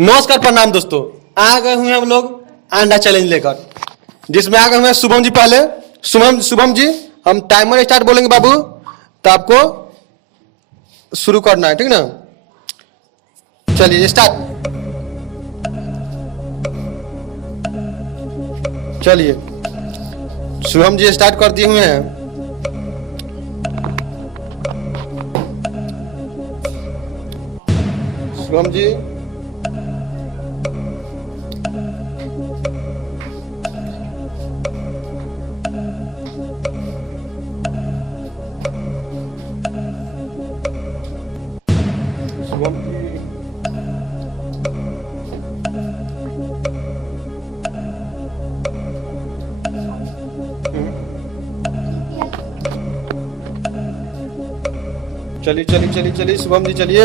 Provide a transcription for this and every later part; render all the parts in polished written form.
नमस्कार प्रणाम दोस्तों, आ गए हुए हम लोग अंडा चैलेंज लेकर, जिसमें आ गए हुए हैं शुभम जी। पहले शुभम जी, हम टाइमर स्टार्ट बोलेंगे बाबू, तो आपको शुरू करना है, ठीक ना। चलिए स्टार्ट। चलिए शुभम जी स्टार्ट कर दिए हुए हैं। शुभम जी शुभम जी चलिए चलिए चलिए चलिए शुभम जी चलिए।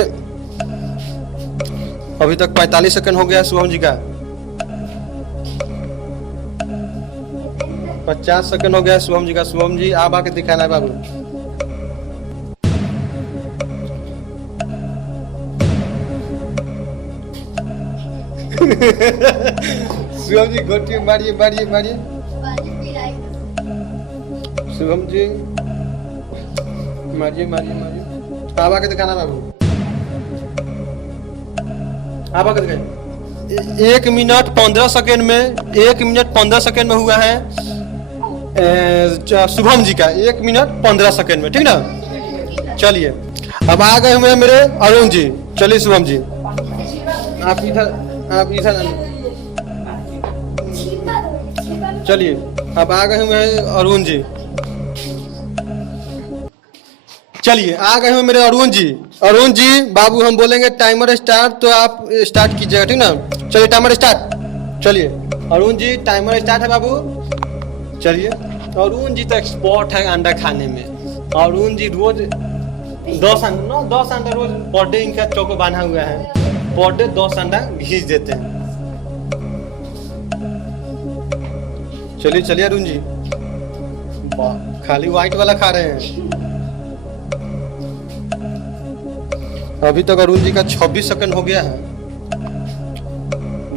अभी तक 45 सेकंड हो गया है शुभम जी का। 50 सेकंड हो गया है शुभम जी का। शुभम जी आप आके दिखाना है बाबू। शुभम जी गोटी मारिए मारिए मारिए। शुभम जी मारिए मारिए मारिए। आप आके दिखाना बाबू, आप आके दिखाइए। 1 मिनट 15 सेकंड में, 1 मिनट 15 सेकंड में हुआ है शुभम जी का। 1 मिनट 15 सेकंड में, ठीक ना। चलिए अब आ गए हुए मेरे अरुण जी। चलिए शुभम जी आप इधर चलिए। अब आ गए हुए अरुण जी। चलिए आ गए हुए मेरे अरुण जी। अरुण जी बाबू हम बोलेंगे टाइमर स्टार्ट, तो आप स्टार्ट कीजिएगा, ठीक ना। चलिए टाइमर स्टार्ट। चलिए अरुण जी टाइमर स्टार्ट है बाबू। चलिए अरुण जी तो एक्सपर्ट है अंडा खाने में। अरुण जी रोज 10 अंडा रोज पर डे इनका चौको बांधा हुआ है। पर डे 10 अंडा घींच देते हैं। चलिए चलिए अरुण जी, खाली व्हाइट वाला खा रहे हैं। अभी तक अरुण जी का 26 सेकंड हो गया है।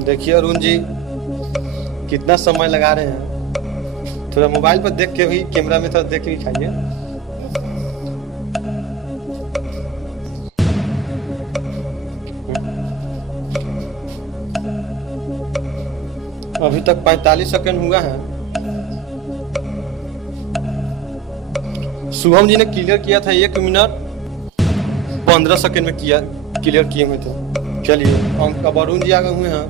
देखिए अरुण जी कितना समय लगा रहे हैं। थोड़ा मोबाइल पर देख के भी, कैमरा में थोड़ा देख के भी खाइए। अभी तक 45 सेकंड हुआ है। शुभम जी ने क्लियर किया था 1 मिनट 15 सेकंड में क्लियर किए हुए थे। चलिए अब अरुण जी आ गए हुए हैं।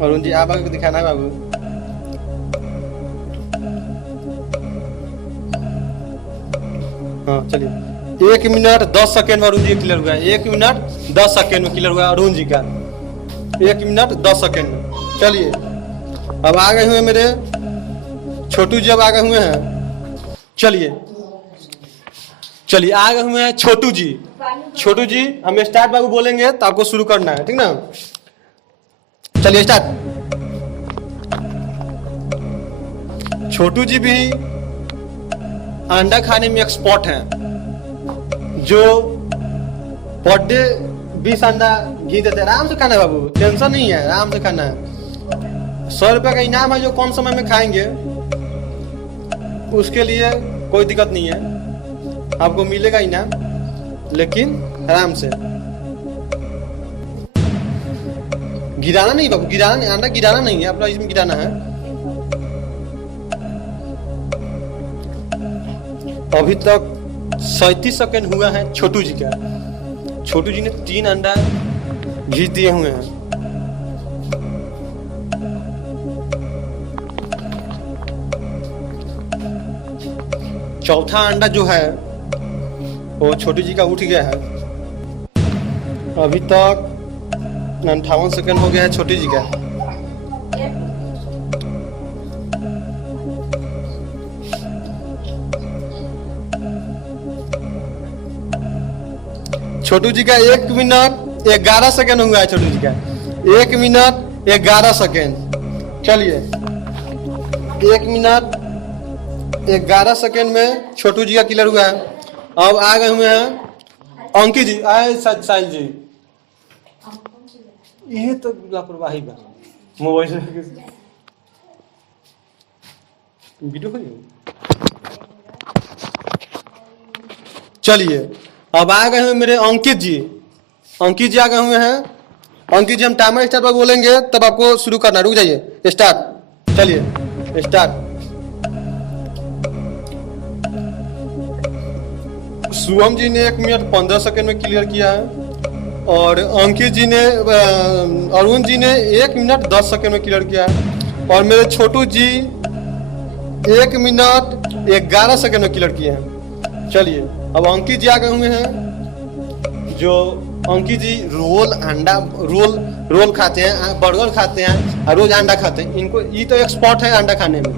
अरुण जी आप आगे दिखाना है बाबू। हाँ चलिए 1 मिनट 10 सेकंड में अरुण जी क्लियर हुआ है। 1 मिनट 10 सेकंड में क्लियर हुआ है अरुण जी का। 1 मिनट 10 सेकंड में। चलिए अब आ गए हुए मेरे छोटू जी। अब आ गए हुए हैं। चलिए चलिए आ गए हुए हैं छोटू जी। छोटू जी हम स्टार्ट बाबू बोलेंगे तो आपको शुरू करना है, ठीक ना। चलिए स्टार्ट। छोटू जी भी अंडा खाने में एक्सपर्ट हैं, जो पर डे 20 अंडा घी देते हैं। आराम से खाना है बाबू, टेंशन नहीं है, आराम से खाना है। 100 रुपये का इनाम है जो कम समय में खाएंगे, उसके लिए कोई दिक्कत नहीं है, आपको मिलेगा इनाम, लेकिन आराम से। गिराना नहीं बाबू, गिराना नहीं, अंडा गिराना नहीं है, अपना इसमें गिराना है। अभी तक 37 सेकंड हुआ है छोटू जी का। छोटू जी ने 3 अंडा घीच दिए हुए हैं। चौथा अंडा जो है वो छोटू जी का उठ गया है। अभी तक 58 सेकंड हो गया है छोटू जी का। छोटू जी का 1 मिनट 11 सेकंड हुआ है। छोटू जी का 1 मिनट 11 सेकंड। चलिए 1 मिनट 11 सेकंड में छोटू जी का क्लियर हुआ है। अब आ गए हुए हैं अंकित जी। आए साहिल जी, ये तो लापरवाही बा मोबाइल वीडियो हो। चलिए अब आ गए हैं मेरे अंकित जी। अंकित जी आ गए हुए हैं। अंकित जी हम टाइमर स्टार्ट पर बोलेंगे तब आपको शुरू करना। रुक जाइए, स्टार्ट। चलिए स्टार्ट। शुभम जी ने 1 मिनट 15 सेकंड में क्लियर किया है और अंकित जी ने अरुण जी ने 1 मिनट 10 सेकंड में क्लियर किया है और मेरे छोटू जी 1 मिनट 11 सेकंड में क्लियर किए हैं। चलिए अब अंकित जी आ गए हुए हैं। जो अंकित जी रोल अंडा रोल खाते हैं, बर्गर खाते हैं और रोज अंडा खाते हैं। इनको ये तो एक्सपर्ट है अंडा खाने में।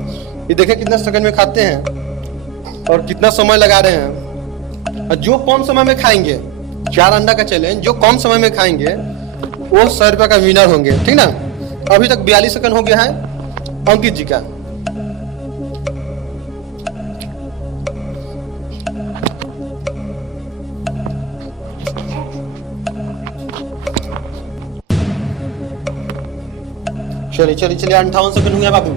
ये देखिए कितना सेकंड में खाते हैं और कितना समय लगा रहे हैं। और जो कम समय में खाएंगे, 4 अंडा का चैलेंज, जो कम समय में खाएंगे वो 100 रुपये का विनर होंगे। ठीक ना। अभी तक 42 सेकंड हो गया है अंकित जी का। चलिए चलिए चलिए 58 सेकंड हुए बाबू।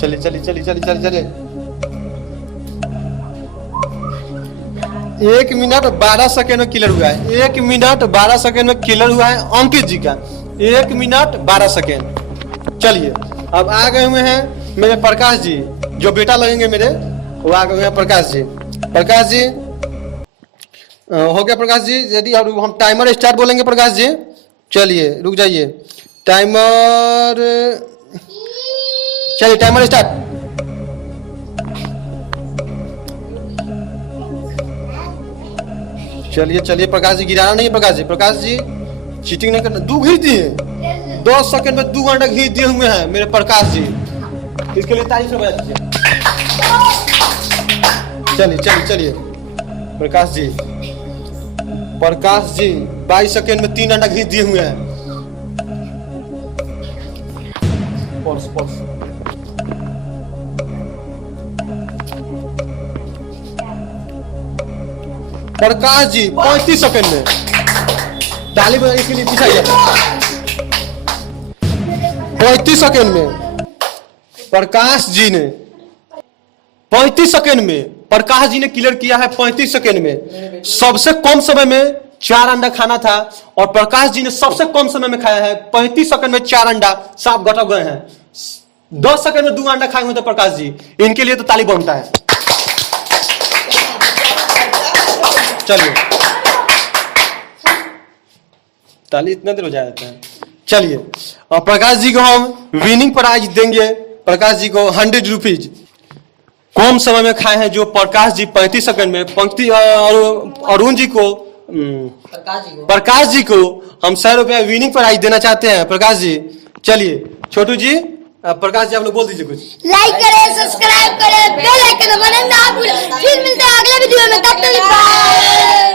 चलिए चलिए चलिए चलिए चलिए चलिए 1 मिनट 12 सेकंड में क्लियर हुआ है। 1 मिनट 12 सेकंड में क्लियर हुआ है अंकित जी का। 1 मिनट 12 सेकंड। चलिए अब आ गए हुए हैं मेरे प्रकाश जी, जो बेटा लगेंगे मेरे, वो आ गए हुए हैं प्रकाश जी। प्रकाश जी हो गया प्रकाश जी। यदि हम टाइमर स्टार्ट बोलेंगे प्रकाश जी। चलिए रुक जाइए, टाइमर, चलिए टाइमर स्टार्ट। चलिए चलिए प्रकाश जी गिराना नहीं है। प्रकाश जी चीटिंग नहीं करना। 2 घी दिए 10 सेकंड में 2 घंटा घी दिए हुए हैं मेरे प्रकाश जी। इसके लिए तारीफ से बजा दीजिए। चलिए चलिए चलिए प्रकाश जी 22 सेकंड में 3 अंडा घी दिए हुए हैं। पॉज प्रकाश जी 35 सेकंड में। ताली बजाने के लिए पीछा 35 सेकंड में प्रकाश जी ने 35 सेकंड में प्रकाश जी ने क्लियर किया है। 35 सेकंड में सबसे कम समय में 4 अंडा खाना था और प्रकाश जी ने सबसे कम समय में खाया है। 35 सेकंड में 4 अंडा साफ घटक गए हैं। 10 सेकंड में 2 अंडा खाए हुए थे प्रकाश जी। इनके लिए तो ताली बनता है। चलिए ताली इतना देर हो जाता है। चलिए और प्रकाश जी को हम विनिंग प्राइज देंगे। प्रकाश जी को 100 रुपीज। कम समय में खाए हैं जो प्रकाश जी 35 सेकंड में। पंक्ति अरुण जी को प्रकाश जी को हम 100 रुपया विनिंग प्राइज देना चाहते हैं प्रकाश जी। चलिए छोटू जी, प्रकाश जी आप लोग बोल दीजिए कुछ। लाइक करें, सब्सक्राइब करें, बेल आइकन दबाना ना भूलें। फिर मिलते हैं अगले वीडियो में, तब तक बाय।